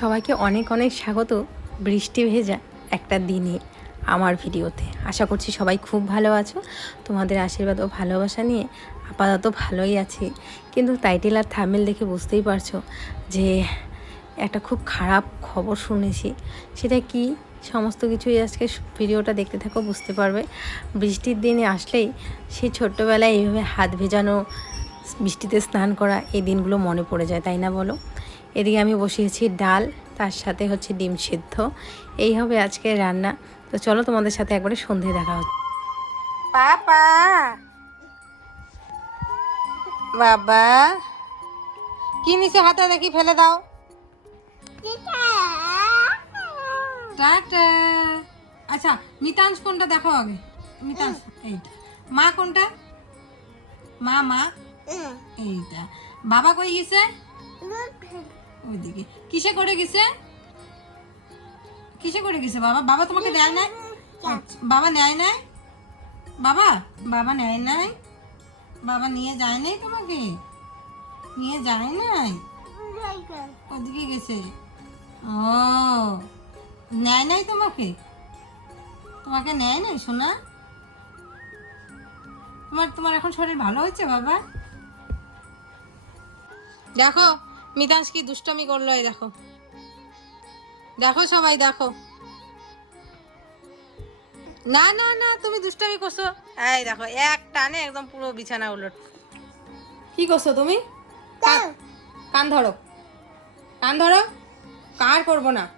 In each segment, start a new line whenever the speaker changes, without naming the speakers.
সবাইকে অনেক অনেক স্বাগত বৃষ্টি ভেজা একটা দিনে আমার ভিডিওতে। আশা করছি সবাই খুব ভালো আছো। তোমাদের আশীর্বাদ ও ভালোবাসা নিয়ে আপাতত ভালোই আছি। কিন্তু টাইটেল আর থামেল দেখে বুঝতেই পারছ যে একটা খুব খারাপ খবর শুনেছি। সেটা কি? সমস্ত কিছুই আজকে ভিডিওটা দেখতে থাকো, বুঝতে পারবে। বৃষ্টির দিনে আসলেই সেই ছোট্টবেলায় এইভাবে হাত ভেজানো, বৃষ্টিতে স্নান করা, এই দিনগুলো মনে পড়ে যায়, তাই না বলো? এদিকে আমি বসিয়েছি ডাল তার সাথে হচ্ছে ডিম সিদ্ধ। এই হবে আজকে রান্না। তো চলো তোমাদের সাথে একবারে সন্ধে দেখা হচ্ছে। পাপা! বাবা! কি নিচে হাতে দেখি ফেলে দাও। টাটা! আচ্ছা মিতাংশ কোনটা দেখো আগে। মিতাংশ এইটা। মা কোনটা? মা মা? এইটা। বাবা কই গেছে? ওইদিকে। কিসে করে গেছে? কিসে করে গেছে বাবা? বাবা তোমাকে দেয় নাই? বাবা নেয় নাই? বাবা বাবা নেয় নাই? বাবা নিয়ে যায় নাই তোমাকে? নিয়ে যায় নাই? ওদিকে গেছে। ও, নেয় নাই তোমাকে? তোমাকে নেয় নাই, সোনা? তোমার তোমার এখন শরীর ভালো হচ্ছে বাবা? দেখো মিতাংশ কি দুষ্টমি করল এই দেখো। দেখো সবাই, দেখো। না না না, তুমি দুষ্টমি করছ। এই দেখো, এক টানে একদম পুরো বিছানা উলট। কি করছ তুমি? কান- ধরো। কান ধরো। কার করব না?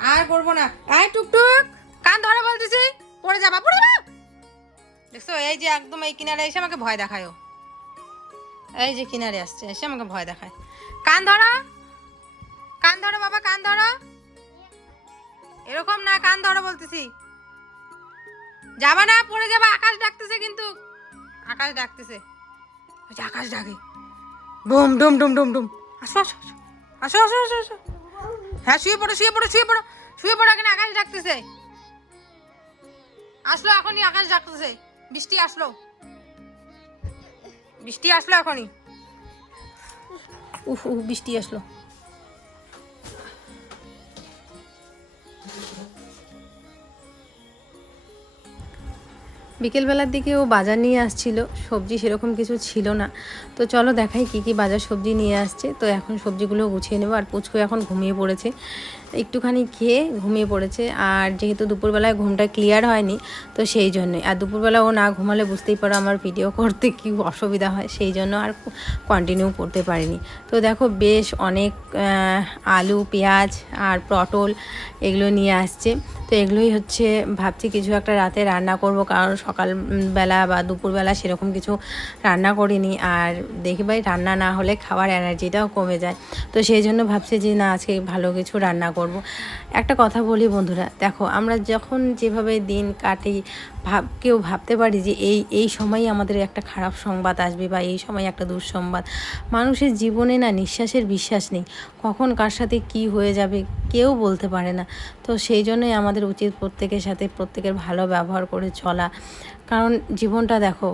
আর করব না? এই টুকটুক, কান ধরো বলতেছি। পড়ে যাবা পড়ে যাবা। দেখছ, এই যে একদম এই কিনারে এসে আমাকে ভয় দেখায় ও। এই যে কিনারে আসছে, এসে আমাকে ভয় দেখায়। কান ধরো। কান ধরো বাবা, কান ধরো। এরকম না, কান ধরো বলতেছি। যাবা না, পড়ে যাবা, আকাশ ডাকতেছে কিন্তু। আকাশ ডাকতেছে। যে আকাশ ডাকে। ডুম ডুম ডুম ডুম। ডুম আসো আসো। আসো আসো আসো আসো। হ্যাঁ শুয়ে পড়ো শুয়ে পড়ো শুয়ে পড়ো। শুয়ে পড়ো, এখানে আকাশ ডাকতেছে। আসলো এখনই আকাশ ডাকতেছে। বৃষ্টি আসলো। বৃষ্টি আসলো এখনই। উফ উফ, বৃষ্টি আসলো। বিকেলবেলার দিকে ও বাজার নিয়ে আসছিল, সবজি সেরকম কিছু ছিল না। তো চলো দেখাই কি কি বাজার সবজি নিয়ে আসছে। তো এখন সবজিগুলো গুছিয়ে নেব, আর পুচকু এখন ঘুমিয়ে পড়েছে। একটুখানি খেয়ে ঘুমিয়ে পড়েছে। আর যেহেতু দুপুরবেলায় ঘুমটা ক্লিয়ার হয়নি, তো সেই জন্যই। আর দুপুরবেলা ও না ঘুমালে বুঝতেই পারো আমার ভিডিও করতে কি অসুবিধা হয়, সেই জন্য আর কন্টিনিউ করতে পারিনি। তো দেখো বেশ অনেক আলু, পেঁয়াজ আর পটল এগুলো নিয়ে আসছে। তো এগুলোই হচ্ছে ভাবছি কিছু একটা রাতে রান্না করব, কারণ সকালবেলা বা দুপুরবেলা সেরকম কিছু রান্না করিনি। আর দেখি ভাই, রান্না না হলে খাওয়ার এনার্জিটাও কমে যায়। তো সেই জন্য ভাবছি যে না, আজকে ভালো কিছু রান্না করব। একটা কথা বলি বন্ধুরা, দেখো আমরা যখন যেভাবে দিন কাটি, ভাব, কেউ ভাবতে পারি যে এই এই সময়ই আমাদের একটা খারাপ সংবাদ আসবে বা এই সময় একটা দুঃসংবাদ, মানুষের জীবনে না নিঃশ্বাসের বিশ্বাস নেই, কখন কার সাথে কি হয়ে যাবে কেউ বলতে পারে না। তো সেই জন্যই আমাদের উচিত প্রত্যেকের সাথে প্রত্যেকের ভালো ব্যবহার করে চলা। কারণ জীবনটা দেখো,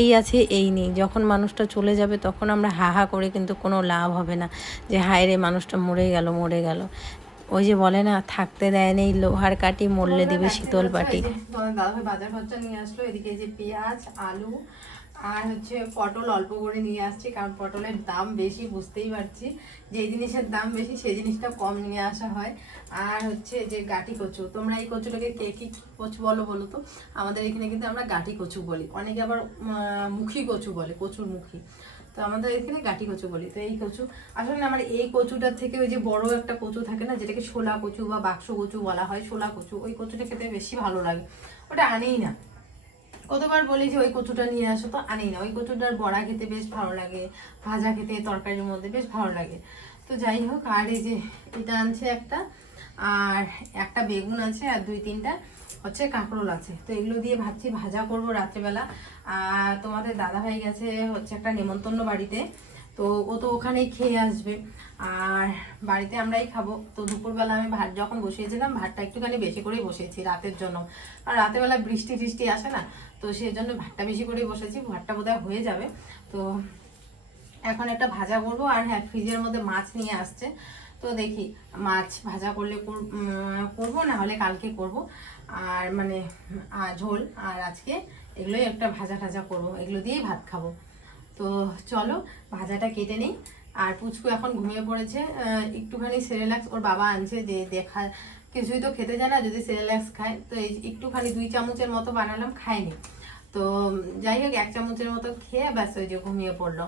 এই আছে, এই নেই, যখন মানুষটা চলে যাবে তখন আমরা হা হা করে কিন্তু কোনো লাভ হবে না যে হায় রে মানুষটা মরে গেল মরে গেল। ওই যে বলে না থাকতে দেয় নেই লোহার কাটি মরলে দিবে শীতল পাটি। দাদাভাই বাজার খরচা নিয়ে আসলো এদিকে যে পেঁয়াজ আলু আর হচ্ছে পটল অল্প করে নিয়ে আসছি কারণ পটলের দাম বেশি বুঝতেই পারছি। যে জিনিসের দাম বেশি সেই জিনিসটা কম নিয়ে আসা হয়। আর হচ্ছে যে গাটি কচু তোমরা এই কচুটাকে কে কি কচু বলো বলো তো? আমাদের এখানে কিন্তু আমরা গাটি কচু বলি। অনেকে আবার মুখী কচু বলে কচুর মুখী। তো আমাদের এখানে গাটি কচু বলি, তো এই কচু, আসলে আমার এই কচুটার থেকে ওই যে বড় একটা কচু থাকে না, যেটাকে শোলা কচু বা বাক্স কচু বলা হয় শোলা কচু, ওই কচুটা খেতে বেশি ভালো লাগে। ওটা আনেই না। কতবার বলি যে ওই কচুটা নিয়ে আসো, তো আনেই না। ওই কচুটার বড়া খেতে বেশ ভালো লাগে, ভাজা খেতে, তরকারির মধ্যে বেশ ভালো লাগে। তো যাই হোক, আর এই যে এটা আনছে একটা, আর একটা বেগুন আছে, আর দুই তিনটা। হচ্ছে কাঁকরোল আছে। তো এগুলো দিয়ে ভাবছি ভাজা করব রাত্রেবেলা। আর তোমাদের দাদা ভাই গেছে হচ্ছে একটা নেমন্তন্ন বাড়িতে। তো ও তো ওখানেই খেয়ে আসবে। আর বাড়িতে আমরাই খাব। তো দুপুরবেলা আমি ভাত যখন বসিয়েছিলাম, ভাতটা একটুখানি বেশি করেই বসিয়েছি রাতের জন্য। আর রাতেরবেলা বৃষ্টি টিষ্টি আসে না, তো সেই জন্য ভাতটা বেশি করেই বসেছি। ভাতটা বোধহয় হয়ে যাবে। তো এখন একটা ভাজা করব। আর হ্যাঁ ফ্রিজের মধ্যে মাছ নিয়ে আসছে। তো দেখি মাছ ভাজা করলে করব না হলে কালকে করব। আর মানে ঝোল আর আজকে এগুলোই একটা ভাজা টাজা করব। এগুলো দিয়েই ভাত খাব। তো চলো, ভাজাটা কেটে নিই। আর পুচকু এখন ঘুমিয়ে পড়েছে। একটুখানি সেরেলাক্স ওর বাবা আনছে যে দেখা, কিছুই তো খেতে যায় না, যদি সেরেলাক্স খায়। তো এই একটুখানি দুই চামচের মতো বানালাম, খায়নি। তো যাই হোক, এক চামচের মতো খেয়ে ব্যাস ওই যে ঘুমিয়ে পড়ল।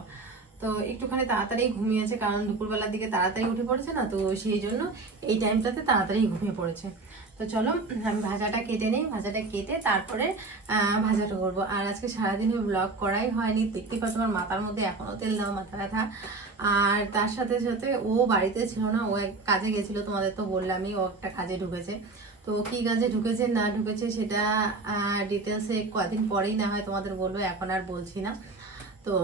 তো একটুখানি তাড়াতাড়ি ঘুমিয়েছে, কারণ দুপুরবেলার দিকে তাড়াতাড়ি উঠে পড়েছে না, তো সেই জন্য এই টাইমটাতে তাড়াতাড়ি ঘুমিয়ে পড়েছে। তো চলো, আমি ভাজাটা কেটে নিই, ভাজাটা কেটে তারপরে ভাজাটা করব। আর আজকে সারাদিনও ব্লগ করাই হয়নি। দেখতে পাচ্ছ আমার মাথার মধ্যে এখনও তেল দেওয়া, মাথা ব্যথা। আর তার সাথে সাথে ও বাড়িতে ছিল না, ও এক কাজে গেছিল, তোমাদের তো বললামই ও একটা কাজে ঢুকেছে। তো কি কাজে ঢুকেছে, না ঢুকেছে সেটা ডিটেলসে কদিন পরেই না হয় তোমাদের বলব, এখন আর বলছি না। তো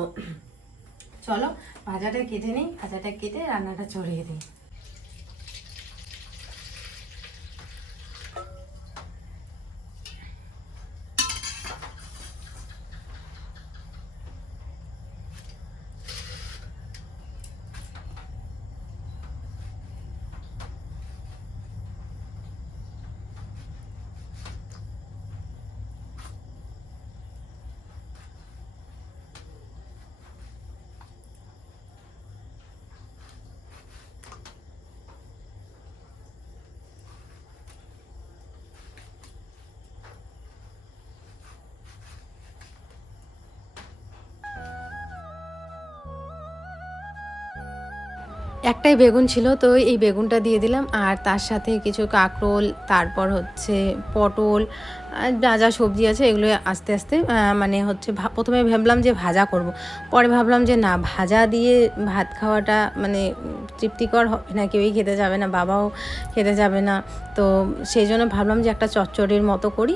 চলো, ভাজাটা কেটে নিই, ভাজাটা কেটে রান্নাটা চড়িয়ে দিই। একটাই বেগুন ছিল, তো এই বেগুনটা দিয়ে দিলাম। আর তার সাথে কিছু কাঁকরোল, তারপর হচ্ছে পটল যা যা সবজি আছে এগুলো আস্তে আস্তে মানে হচ্ছে প্রথমে ভাবলাম যে ভাজা করব। পরে ভাবলাম যে না, ভাজা দিয়ে ভাত খাওয়াটা মানে তৃপ্তিকর হবে না, কেউই খেতে যাবে না, বাবাও খেতে যাবে না। তো সেই জন্য ভাবলাম যে একটা চচ্চড়ির মতো করি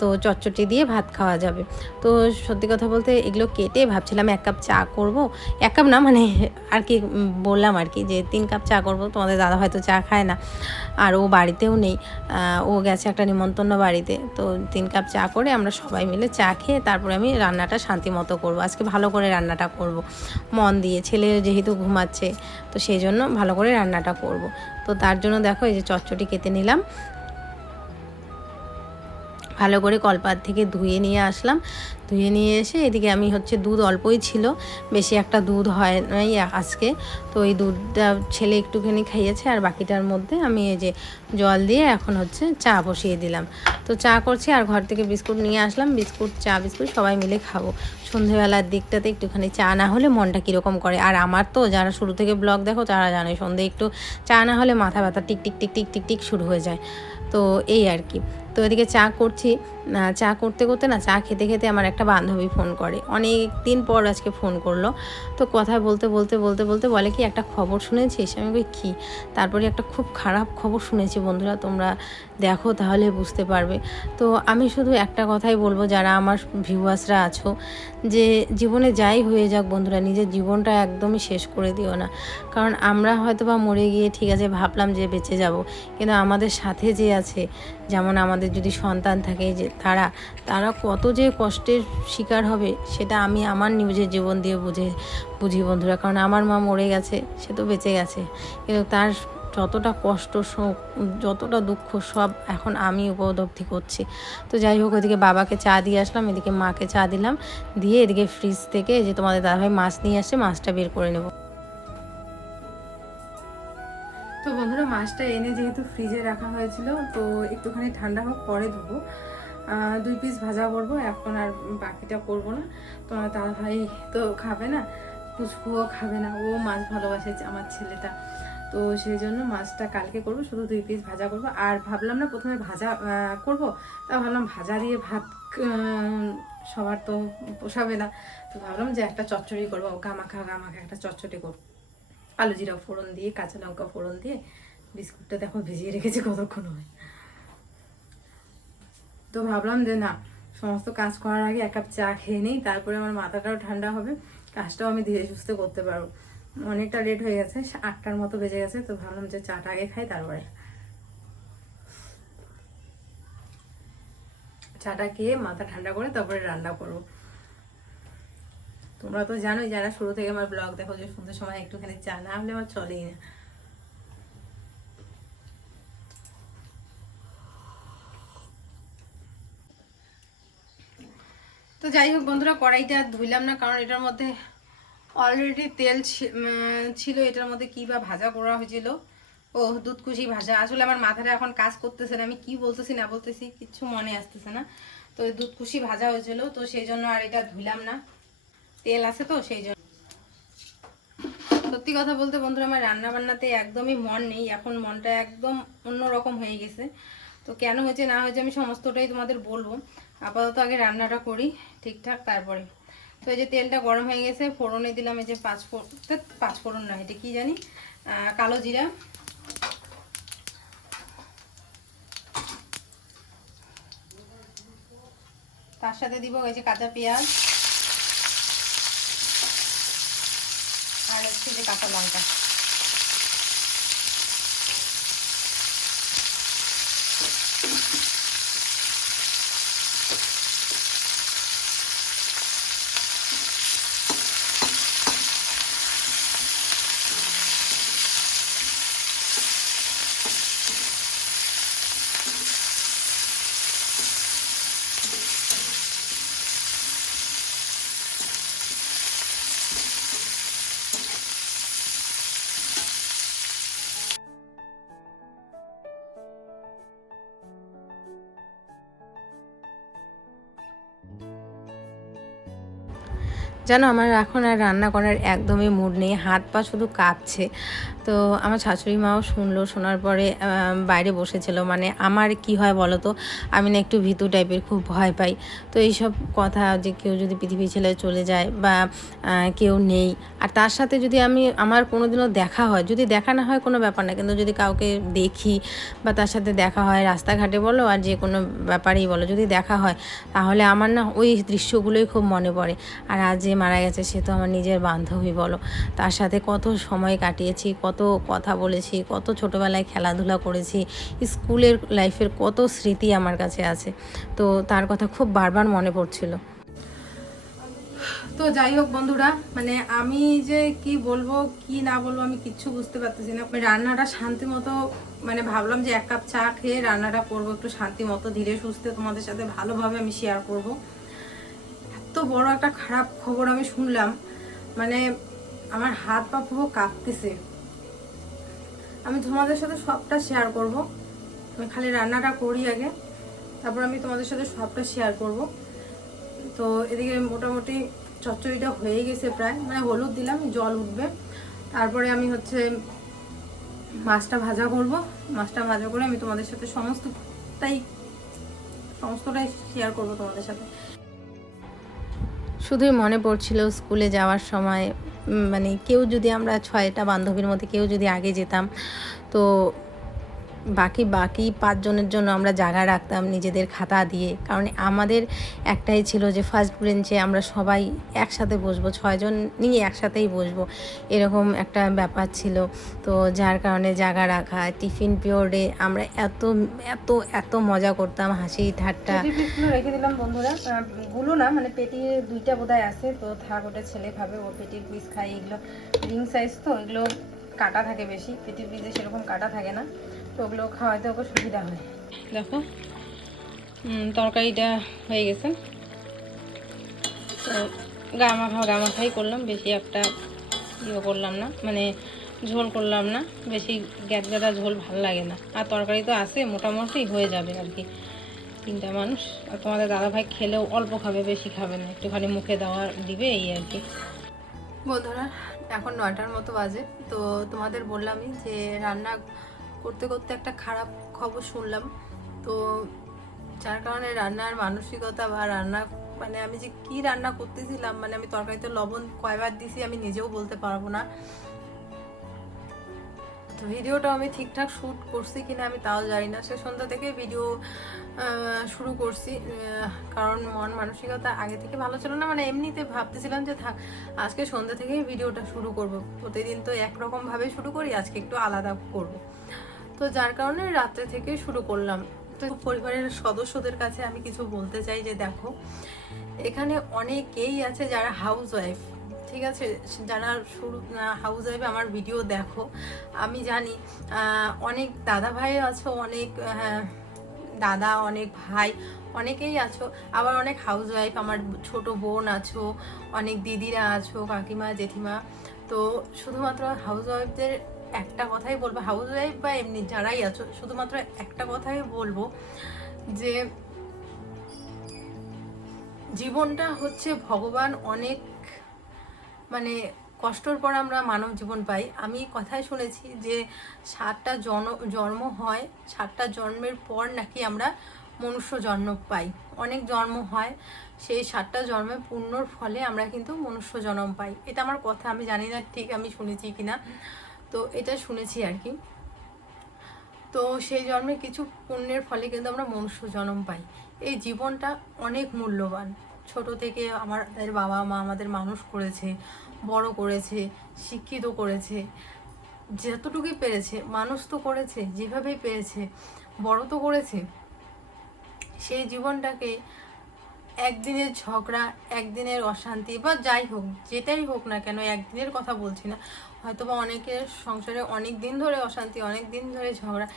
তো চচ্চড়ি দিয়ে ভাত খাওয়া যাবে। তো সত্যি কথা বলতে এগুলো কেটে ভাবছিলাম এক কাপ চা করব। এক কাপ না মানে আর কি বললাম আর কি যে তিন কাপ চা করব, তোমাদের দাদা হয়তো চা খায় না। আর ও বাড়িতেও নেই ও গেছে একটা নিমন্ত্রণ বাড়িতে। তো তিন কাপ চা করে আমরা সবাই মিলে চা খেয়ে তারপরে আমি রান্নাটা শান্তি মতো করব। আজকে ভালো করে রান্নাটা করব। মন দিয়ে, ছেলে যেহেতু ঘুমাচ্ছে, তো সেই জন্য ভালো করে রান্নাটা করব। তো তার জন্য দেখো এই যে চচ্চটি কেটে নিলাম। ভালো করে কলপাত থেকে ধুয়ে নিয়ে আসলাম। ধুয়ে নিয়ে এসে এদিকে আমি হচ্ছে দুধ অল্পই ছিল, বেশি একটা দুধ হয় নাই আজকে। তো এই দুধটা ছেলে একটুখানি খাইয়েছে আর বাকিটার মধ্যে আমি এই যে জল দিয়ে এখন হচ্ছে চা বসিয়ে দিলাম। তো চা করছি আর ঘর থেকে বিস্কুট নিয়ে আসলাম, বিস্কুট, চা, বিস্কুট সবাই মিলে খাব। সন্ধেবেলার দিকটাতে একটুখানি চা না হলে মনটা কীরকম করে? আর আমার তো যারা শুরু থেকে ব্লগ দেখো তারা জানে সন্ধে একটু চা না হলে মাথা ব্যথা tick tick tick tick tick tick শুরু হয়ে যায়। তো এই আর কি। তো এদিকে চা করছি। চা করতে করতে না, চা খেতে খেতে আমার একটা বান্ধবী ফোন করে। অনেক দিন পর আজকে ফোন করল। তো কথা বলতে বলতে বলতে বলতে বলে কি, একটা খবর শুনেছিস? আমি বলি, কী? তারপরে একটা খুব খারাপ খবর শুনেছি বন্ধুরা, তোমরা দেখো তাহলে বুঝতে পারবে। তো আমি শুধু একটা কথাই বলব, যারা আমার ভিউয়ার্সরা আছো, যে জীবনে যাই হয়ে যাক বন্ধুরা, নিজের জীবনটা একদমই শেষ করে দিও না। কারণ আমরা হয়তো বা মরে গিয়ে, ঠিক আছে, ভাবলাম যে বেঁচে যাব। কিন্তু আমাদের সাথে যে আছে, যেমন আমাদের যদি সন্তান থাকে, যে তারা তারা কত যে কষ্টের শিকার হবে, সেটা আমি আমার নিজের জীবন দিয়ে বুঝে, বুঝি বন্ধুরা। কারণ আমার মা মরে গেছে, সে তো বেঁচে গেছে। কিন্তু তার যতটা কষ্ট শোক যতটা দুঃখ, সব এখন আমি উপলব্ধি করছি। তো যাই হোক ওইদিকে বাবাকে চা দিয়ে আসলাম, এদিকে মাকে চা দিলাম, দিয়ে এদিকে ফ্রিজ থেকে যে তোমাদের দাদাভাই মাছ নিয়ে আসছে মাছটা বের করে নেব। তো বন্ধুরা, মাছটা এনে যেহেতু ফ্রিজে রাখা হয়েছিল, তো একটুখানি ঠান্ডা হোক, পরে ধোবো। দুই পিস ভাজা করব, এখন আর বাকিটা করব না। তোমার দাদা ভাই তো খাবে না, পুচকুও খাবে না, ও মাছ ভালোবাসে আমার ছেলেটা। তো সেই জন্য মাছটা কালকে করব, শুধু দুই পিস ভাজা করব। আর ভাবলাম না প্রথমে ভাজা করব, তা ভাবলাম ভাজা দিয়ে ভাত সবার তো পোষাবে না। তো ভাবলাম যে একটা চচ্চড়ি করব গামাখা গামাখা একটা চচ্চড়ি করব। আলু জিরা ফোড়ন দিয়ে, কাঁচা লঙ্কা ফোড়ন দিয়ে, বিস্কুটটা দেখো ভিজিয়ে রেখেছি কতক্ষণ হয়। তো ভাবলাম যে না, সমস্ত কাজ করার আগে এক কাপ চা খেয়ে নিই, তারপরে আমার মাথাটাও ঠান্ডা হবে, কাজটাও আমি ধীরে সুস্থে করতে পারব। অনেকটা লেট হয়ে গেছে আটটার মতো বেজে গেছে, তো ভাবলাম যে চাটা আগে খাই, তারপরে চাটা খেয়ে মাথা ঠান্ডা করে তারপরে রান্না করব। তোমরা তো জানোই, যারা শুরু থেকে আমার ব্লগ দেখো, যে সন্ধ্যের সময় একটুখানি চা না হলে আমার চলেই না। তো যাই হোক বন্ধুরা কড়াইটা আর ধুইলাম না, কারণ এটার মধ্যে অলরেডি তেল ছিল, এটার মধ্যে কি বা ভাজা করা হয়েছিল। ও দুধকুচি ভাজা। আসলে আমার মাথাটা এখন কাজ করতেছে না, আমি কি বলতেছি না বলতেছি কিচ্ছু মনে আসতেছে না। তো ওই দুধকুচি ভাজা হয়েছিল, তো সেই জন্য আর এটা ধুইলাম না। তেল আছে তো, সেই জন্য। সত্যি কথা বলতে বন্ধুরা, আমার রান্না বান্নাতে একদমই মন নেই, এখন মনটা একদম অন্যরকম হয়ে গেছে। তো কেন হয়েছে না হয়েছে আমি সমস্তটাই তোমাদের বলব। আপাতত আগে রান্নাটা করি, ঠিকঠাক, তারপরে। তো এই যে তেলটা গরম হয়ে গেছে, ফোড়নে দিলাম এই যে পাঁচ ফোড়ন পাঁচ ফোড়ন না, এটা কি জানি? কালো জিরা। তার সাথে দিব এই যে কাঁচা পেঁয়াজ। আর হচ্ছে যে কাঁচা লঙ্কা। thank you জানো, আমার এখন আর রান্না করার একদমই মুড নেই। হাত পা শুধু কাঁপছে। তো আমার শাশুড়ি মাও শুনলো, শোনার পরে বাইরে বসেছিল। মানে আমার কি হয় বলো তো, আমি না একটু ভীতু টাইপের খুব ভয় পাই। তো এইসব কথা যে কেউ যদি পৃথিবী ছেলে চলে যায় বা কেউ নেই। আর তার সাথে যদি আমি, আমার কোনো দিনও দেখা হয়, যদি দেখা না হয় কোনো ব্যাপার না, কিন্তু যদি কাউকে দেখি বা তার সাথে দেখা হয়, রাস্তাঘাটে বলো আর যে কোনো ব্যাপারেই বলো, যদি দেখা হয়, তাহলে আমার না ওই দৃশ্যগুলোই খুব মনে পড়ে। আর আজ মারা গেছে, সে তো আমার নিজের বান্ধবী, বলো। তার সাথে কত সময় কাটিয়েছি, কত কথা বলেছি, কত ছোটোবেলায় খেলাধুলা করেছি, স্কুলের লাইফের কত স্মৃতি আমার কাছে আছে। তো তার কথা খুব বারবার মনে পড়ছিল। তো যাই হোক বন্ধুরা মানে আমি যে কি বলব, কি না বলব আমি কিচ্ছু বুঝতে পারতেছি না। রান্নাটা শান্তি মতো মানে ভাবলাম যে এক কাপ চা খেয়ে রান্নাটা করব, একটু শান্তি মতো, ধীরে সুস্থে তোমাদের সাথে ভালোভাবে আমি শেয়ার করব। এত বড় একটা খারাপ খবর আমি শুনলাম। মানে আমার হাত পা পুরো কাঁপতেছে। আমি তোমাদের সাথে সবটা শেয়ার করব। আমি খালি রান্নাটা করি আগে। তারপর আমি তোমাদের সাথে সবটা শেয়ার করব। তো এদিকে মোটামুটি চচ্চড়িটা হয়ে গেছে প্রায়। মানে হলুদ দিলাম, জল উঠবে। তারপরে আমি হচ্ছে মাছটা ভাজা করব। মাছটা ভাজা করে আমি তোমাদের সাথে সমস্তটাই সমস্তটাই শেয়ার করব তোমাদের সাথে। শুধুই মনে পড়ছিল স্কুলে যাওয়ার সময় মানে কেউ যদি আমরা ছয়টা বান্ধবীর মধ্যে কেউ যদি আগে যেতাম, তো বাকি বাকি পাঁচজনের জন্য আমরা জায়গা রাখতাম নিজেদের খাতা দিয়ে। কারণ আমাদের একটাই ছিল যে ফার্স্ট বেঞ্চে আমরা সবাই একসাথে বসবো, ছয়জন নিয়ে একসাথেই বসবো। এরকম একটা ব্যাপার ছিল। তো যার কারণে জায়গা রাখা, টিফিন পিরিয়ডে আমরা এত এত এত মজা করতাম হাসি ঠাট্টা। রেখে দিলাম বন্ধুরা গুলো না মানে পেটি দুইটা বোধহয় আছে, তো থাক ওটা ছেলে খাবে, ও পেটির পিস খাই এগুলো রিং সাইজ তো, এগুলো কাটা থাকে বেশি, পেটির পিসে সেরকম কাটা থাকে না। তো ওগুলো খাওয়াতে ওকে সুবিধা হয়। দেখো। তরকারিটা হয়ে গেছে। তো গামাখা গামাখাই করলাম বেশি একটা ইয়ে করলাম না মানে ঝোল করলাম না বেশি গ্যাদ গ্যাদা ঝোল ভালো লাগে না। আর তরকারি তো আছে মোটামুটি হয়ে যাবে আর কি। তিনটা মানুষ। আর তোমাদের দাদাভাই খেলেও অল্প খাবে বেশি খাবে না। একটুখানি মুখে দেওয়া দিবে এই আর কি। বন্ধুরা এখন নয়টার মতো বাজে। তো তোমাদের বললামই যে রান্না করতে করতে একটা খারাপ খবর শুনলাম। তো যার কারণে রান্নার মানসিকতা বা রান্না মানে আমি যে কি রান্না করতেছিলাম মানে আমি তরকারিতে লবণ কয়বার দিছি আমি নিজেও বলতে পারব না। তো ভিডিওটা আমি ঠিকঠাক শ্যুট করছি কিনা আমি তাও জানি না। সে সন্ধ্যা থেকে ভিডিও শুরু করছি কারণ মন মানসিকতা আগে থেকে ভালো ছিল না। মানে এমনিতে ভাবতেছিলাম যে থাক, আজকে সন্ধ্যা থেকেই ভিডিওটা শুরু করব। প্রতিদিন তো একরকম ভাবে শুরু করি, আজকে একটু আলাদা করব। তো যার কারণে রাত্রে থেকে শুরু করলাম। তো পরিবারের সদস্যদের কাছে আমি কিছু বলতে চাই যে দেখো এখানে অনেকেই আছে যারা হাউস ওয়াইফ ঠিক আছে? যারা শুরু হাউস ওয়াইফে আমার ভিডিও দেখো আমি জানি অনেক দাদা ভাই আছো অনেক দাদা অনেক ভাই অনেকেই আছো। আবার অনেক হাউস ওয়াইফ আমার ছোট বোন আছো অনেক দিদিরা আছো কাকিমা জেঠিমা। তো শুধুমাত্র হাউস ওয়াইফদের একটা কথাই বলব হাউস ওয়াইফ বা এমনি যারাই আছো, শুধুমাত্র একটা কথাই বলব যে জীবনটা হচ্ছে ভগবান অনেক মানে কষ্টর পর আমরা মানব জীবন পাই। আমি কথায় শুনেছি যে সাতটা জন, জন্ম হয়, সাতটা জন্মের পর নাকি আমরা মনুষ্য জন্ম পাই। অনেক জন্ম হয়, সেই সাতটা জন্মে পুণ্যর ফলে আমরা কিন্তু মনুষ্য জন্ম পাই। এটা আমার কথা, আমি জানি না ঠিক আমি শুনেছি কিনা। তো এটা শুনেছি আর কি। তো সেই জন্মে কিছু পুণ্যের ফলে কিন্তু আমরা মনুষ্য জন্ম পাই। এই জীবনটা অনেক মূল্যবান। ছোট থেকে আমাদের বাবা মা আমাদের মানুষ করেছে, বড় করেছে, শিক্ষিত করেছে, যতটুকুই পেরেছে, মানুষ তো করেছে, যেভাবেই পেরেছে, বড় তো করেছে। সেই জীবনটাকে একদিনের ঝগড়া, একদিনের অশান্তি বা যাই হোক, যেটাই হোক না কেন, একদিনের কথা বলছি না। হয়তো বা অনেকের সংসারে অনেক দিন ধরে অশান্তি, অনেক দিন ধরে ঝগড়া।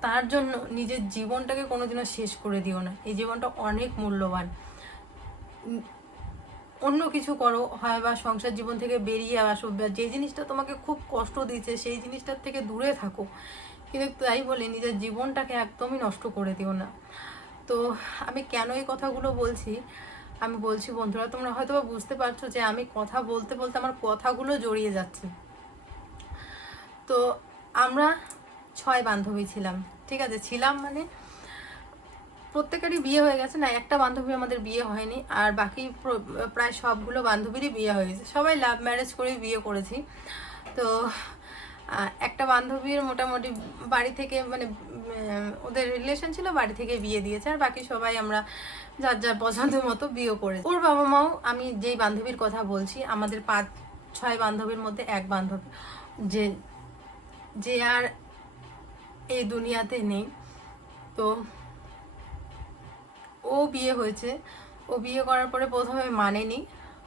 তার জন্য নিজের জীবনটাকে কোনোদিনও শেষ করে দিও না। এই জীবনটা অনেক মূল্যবান। অন্য কিছু করো, হয় বা সংসার জীবন থেকে বেরিয়ে আসো যে জিনিসটা তোমাকে খুব কষ্ট দিচ্ছে, সেই জিনিসটার থেকে দূরে থাকো। কিন্তু তাই বলে নিজের জীবনটাকে একদমই নষ্ট করে দিও না। তো আমি কেন এই কথাগুলো বলছি? আমি বলছি, বন্ধুরা, তোমরা হয়তো বুঝতে পারছ যে আমি কথা বলতে বলতে আমার কথাগুলো জড়িয়ে যাচ্ছে। তো আমরা ছয় বান্ধবী ছিলাম, ঠিক আছে? ছিলাম মানে প্রত্যেকেরই বিয়ে হয়ে গেছে, না, একটা বান্ধবী আমাদের বিয়ে হয়নি, আর বাকি প্র- প্রায় সবগুলো বান্ধবীরই বিয়ে হয়ে গেছে। সবাই লাভ ম্যারেজ করেই বিয়ে করেছি। তো একটা বান্ধবীর মোটামুটি বাড়ি থেকে মানে ওদের রিলেশন ছিল, বাড়ি থেকে বিয়ে দিয়েছে, আর বাকি সবাই আমরা যার যার পছন্দ মতো বিয়ে করেছি। ওর বাবা মাও, আমি যেই বান্ধবীর কথা বলছি, আমাদের পাঁচ, ছয় বান্ধবীর মধ্যে এক বান্ধবী। যে যে আর এই দুনিয়াতে নেই। তো ও বিয়ে হয়েছে। ও বিয়ে করার পরে প্রথমে মানেনি।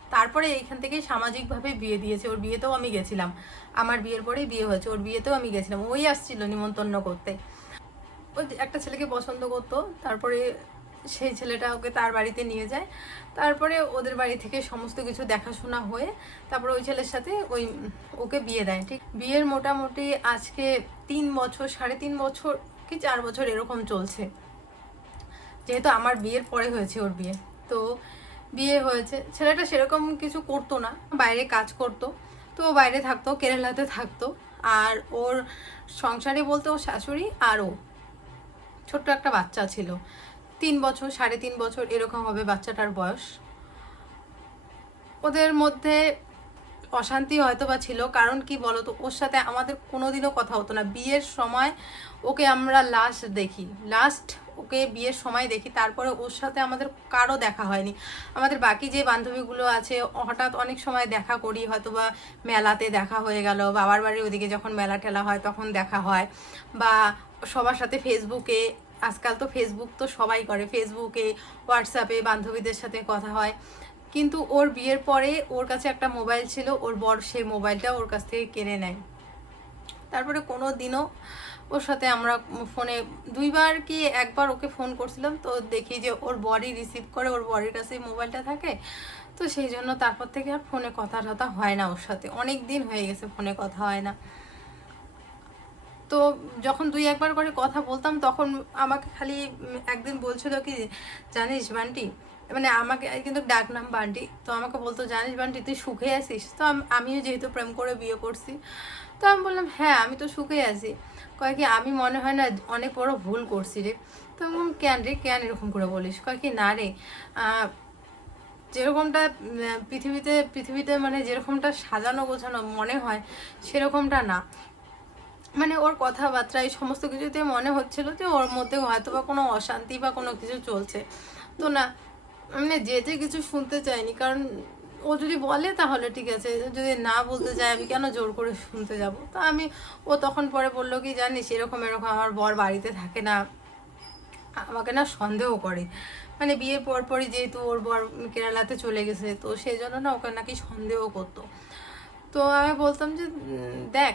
তারপরে এইখান থেকেই সামাজিকভাবে বিয়ে দিয়েছে। ওর বিয়েতেও আমি গেছিলাম। আমার বিয়ের পরেই বিয়ে হয়েছে। ওর বিয়েতেও আমি গেছিলাম। ওই আসছিল নিমন্ত্রণ করতে। ওই একটা ছেলেকে পছন্দ করতো, তারপরে সেই ছেলেটা ওকে তার বাড়িতে নিয়ে যায়। তারপরে ওদের বাড়ি থেকে সমস্ত কিছু দেখাশোনা হয়ে, তারপরে ওই ছেলের সাথে ওই ওকে বিয়ে দেয়, ঠিক? বিয়ের মোটামুটি আজকে তিন বছর, সাড়ে তিন বছর কি চার বছর এরকম চলছে। যেহেতু আমার বিয়ের পরে হয়েছে ওর বিয়ে, তো বিয়ে হয়েছে। ছেলেটা সেরকম কিছু করতো না, বাইরে কাজ করতো, তো ও বাইরে থাকতো, কেরালাতে থাকতো। আর ওর সংসারে বলতে ওর শাশুড়ি আর ও। ছোট্ট একটা বাচ্চা ছিল। তিন বছর, সাড়ে তিন বছর এরকম হবে বাচ্চাটার বয়স। ওদের মধ্যে অশান্তি হয়তো বা ছিল, কারণ কি বলতো, ওর সাথে আমাদের কোনোদিনও কথা হতো না। বিয়ের সময় ওকে আমরা লাস্ট দেখি। লাস্ট ওকে বিয়ের সময় দেখি, তারপরে ওর সাথে আমাদের কারও দেখা হয়নি। আমাদের বাকি যে বান্ধবীগুলো আছে, হঠাৎ অনেক সময় দেখা করি হয়তো বা মেলাতে দেখা হয়ে গেল, বাবার বাড়ির ওদিকে যখন মেলা টেলা হয় তখন দেখা হয়। বা সবার সাথে ফেসবুকে আজকাল তো ফেসবুক তো সবাই করে। ফেসবুকে হোয়াটসঅ্যাপে বান্ধবীদের সাথে কথা হয়। কিন্তু ওর বিয়ের পরে ওর কাছে একটা মোবাইল ছিল, ওর বর সেই মোবাইলটা ওর কাছ থেকে কেড়ে নেয়। তারপরে কোনো দিনও ওর সাথে আমরা ফোনে দুইবার কি একবার ওকে ফোন করছিলাম, তো দেখি যে ওর বডি রিসিভ করে, ওর বডির কাছে মোবাইলটা থাকে। তো সেই জন্য তারপর থেকে আর ফোনে কথা টথা হয় না ওর সাথে। অনেক দিন হয়ে গেছে ফোনে কথা হয় না। তো যখন দুই একবার করে কথা বলতাম, তখন আমাকে খালি একদিন বলছিল কি, জানিস বান্টি মানে আমাকে কিন্তু ডাক নাম বান্টি, তো আমাকে বলতো, জানিস বান্টি, তুই সুখে আছিস? তো আমিও যেহেতু প্রেম করে বিয়ে করছি, তো আমি বললাম হ্যাঁ আমি তো সুখে আছি। কয় কি, আমি মনে হয় না অনেক বড় ভুল করছি রে। তো আমি কেন রে, কেন এরকম করে বলিস? কয় কি, না রে যেরকমটা পৃথিবীতে পৃথিবীতে মানে যেরকমটা সাজানো গোছানো মনে হয়, সেরকমটা না। মানে ওর কথাবার্তা, এই সমস্ত কিছুতে মনে হচ্ছিল যে ওর মধ্যে হয়তো বা কোনো অশান্তি বা কোনো কিছু চলছে। তো না মানে যে যে কিছু শুনতে চাইনি, কারণ ও যদি বলে তাহলে ঠিক আছে, যদি না বলতে চায় আমি কেন জোর করে শুনতে যাব? তো আমি, ও তখন পরে বলল কি জানিস, এরকম এরকম আমার বর বাড়িতে থাকে না, আমাকে না সন্দেহ করে। মানে বিয়ের পর পরই যেহেতু ওর বর কেরালাতে চলে গেছে, তো সেই জন্য না ওকে নাকি সন্দেহ করতো। তো আমি বলতাম যে দেখ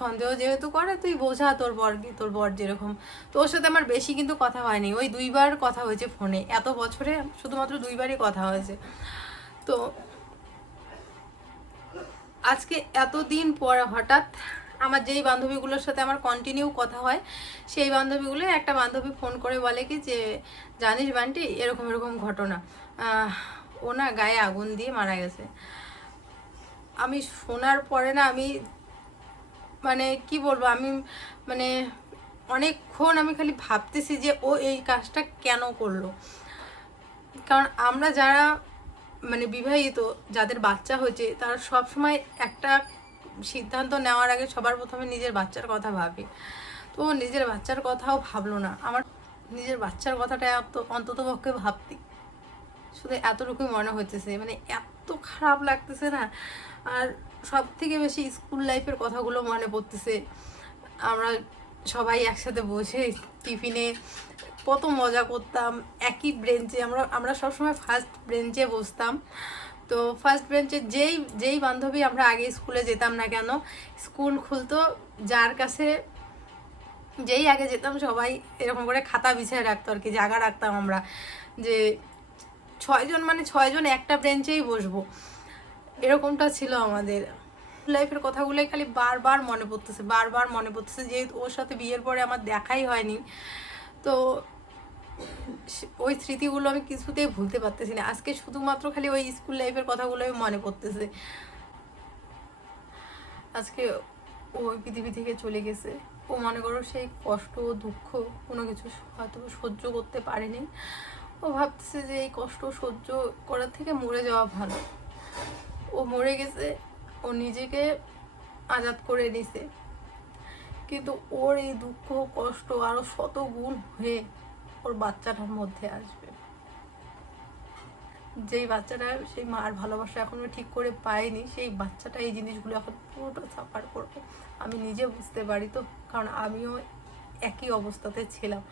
সন্দেহ যেহেতু করে, তুই বোঝা তোর বরকে তোর বর যেরকম। তো ওর সাথে আমার বেশি কিন্তু কথা হয়নি। ওই দুইবার কথা হয়েছে ফোনে। এত বছরে শুধুমাত্র দুইবারই কথা হয়েছে। তো আজকে এতদিন পর হঠাৎ আমার যেই বান্ধবীগুলোর সাথে আমার কন্টিনিউ কথা হয়, সেই বান্ধবীগুলো একটা বান্ধবী ফোন করে বলে কি যে, জানিস বান্টি, এরকম এরকম ঘটনা। ও না গায়ে আগুন দিয়ে মারা গেছে। আমি শোনার পরে না আমি মানে কি বলব, আমি মানে অনেকক্ষণ আমি খালি ভাবতেছি যে ও এই কাজটা কেন করল। কারণ আমরা যারা মানে বিবাহিত, যাদের বাচ্চা হয়েছে, তারা সব সময় একটা সিদ্ধান্ত নেওয়ার আগে সবার প্রথমে নিজের বাচ্চার কথা ভাবি। তো নিজের বাচ্চার কথাও ভাবলো না। আমার নিজের বাচ্চার কথাটা অন্তত পক্ষে ভাবতি শুধু এতটুকুই মনে হইতেছে। মানে এত খারাপ লাগতেছে না। আর সব থেকে বেশি স্কুল লাইফের কথাগুলো মনে পড়তেছে। আমরা সবাই একসাথে বসে টিফিনে কত মজা করতাম, একই ব্রেঞ্চে আমরা আমরা সবসময় ফার্স্ট ব্রেঞ্চে বসতাম। তো ফার্স্ট বেঞ্চে যেই যেই বান্ধবী আমরা আগে স্কুলে যেতাম না কেন স্কুল খুলতো, যার কাছে যেই আগে যেতাম সবাই এরকম করে খাতা বিছায় রাখতো আর কি জায়গা রাখতাম আমরা যে ছয়জন মানে ছয়জন একটা বেঞ্চেই বসবো। এরকমটা ছিল আমাদের। লাইফের কথাগুলোই খালি বারবার মনে পড়তেছে, বারবার মনে পড়তেছে। যেহেতু ওর সাথে বিয়ের পরে আমার দেখাই হয়নি, তো ওই স্মৃতিগুলো আমি কিছুতেই ভুলতে পারতেছি না। আজকে শুধুমাত্র খালি ওই স্কুল লাইফের কথাগুলোই মনে পড়তেছে। আজকে ওই পৃথিবী থেকে চলে গেছে। ও মনে করো সেই কষ্ট, দুঃখ, কোনো কিছু হয়তো সহ্য করতে পারেনি। ও ভাবতেছে যে এই কষ্ট সহ্য করার থেকে মরে যাওয়া ভালো। ও মরে গেছে, ও নিজেকে আজাদ করে নিছে। কিন্তু ওর এই দুঃখ, কষ্ট আরও শত গুণ হয়ে ওর বাচ্চাটার মধ্যে আসবে। যেই বাচ্চাটা সেই মার ভালোবাসা এখনও ঠিক করে পায়নি, সেই বাচ্চাটা এই জিনিসগুলো এখন পুরোটা সাফার করবে। আমি নিজে বুঝতে পারি তো, কারণ আমিও একই অবস্থাতে ছিলাম।